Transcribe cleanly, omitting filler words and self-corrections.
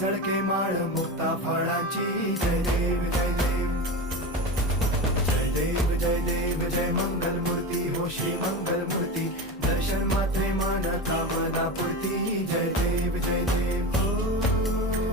झळके माळ मुक्ता फळाची जय देव जय देव जय देव जय देव जय मंगल मूर्ती हो श्री मंगल मूर्ती दर्शन मात्रे मान कामना पूर्ती जय देव जय देव हो